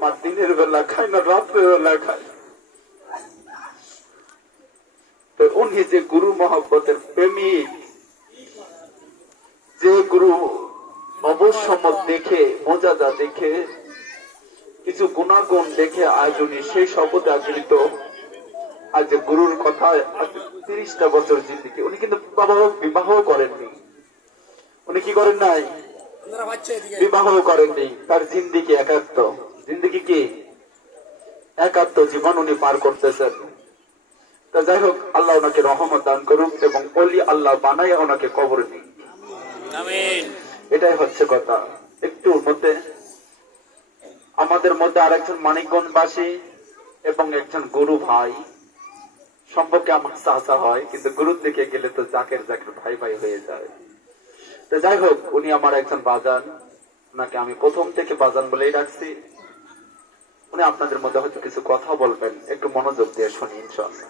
আমার দিনের বেলা খায় না, রাত্রের বেলা খায়। তো উনি যে গুরু মহব্বতের প্রেমিক, যে গুরু অবশ্যম্মত দেখে, মর্যাদা দেখে, কিছু গুণাগুণ দেখে আজ উনি সেই শপথে আচরিত। আজ গুরুর কথা 30টা বছর জিন্দিগি উনি কিন্তু বিবাহ করেননি। উনি কি করেন নাই? বিবাহ করেননি। তার জিন্দিগি একাত্ম, জিন্দিগি কি একাত্ম জীবন উনি পার করতেছেন। তা যাই হোক, আল্লাহ ওনাকে রহমত দান করুক এবং অলি আল্লাহ বানাই ওনাকে কবর দিন। এটাই হচ্ছে কথা। একটু মধ্যে আমাদের মধ্যে আরেকজন মানিকগঞ্জবাসী এবং একজন গুরু ভাই সম্পর্কে আমার চাচা হয়, কিন্তু গুরুর দিকে গেলে তো জাকের জাকের ভাই ভাই হয়ে যায়। তো যাই হোক, উনি আমার একজন বাজান, ওনাকে আমি প্রথম থেকে বাজান বলেই রাখছি। উনি আপনাদের মধ্যে হয়তো কিছু কথা বলবেন, একটু মনোযোগ দিয়ে শুনি ইনশাআল্লাহ।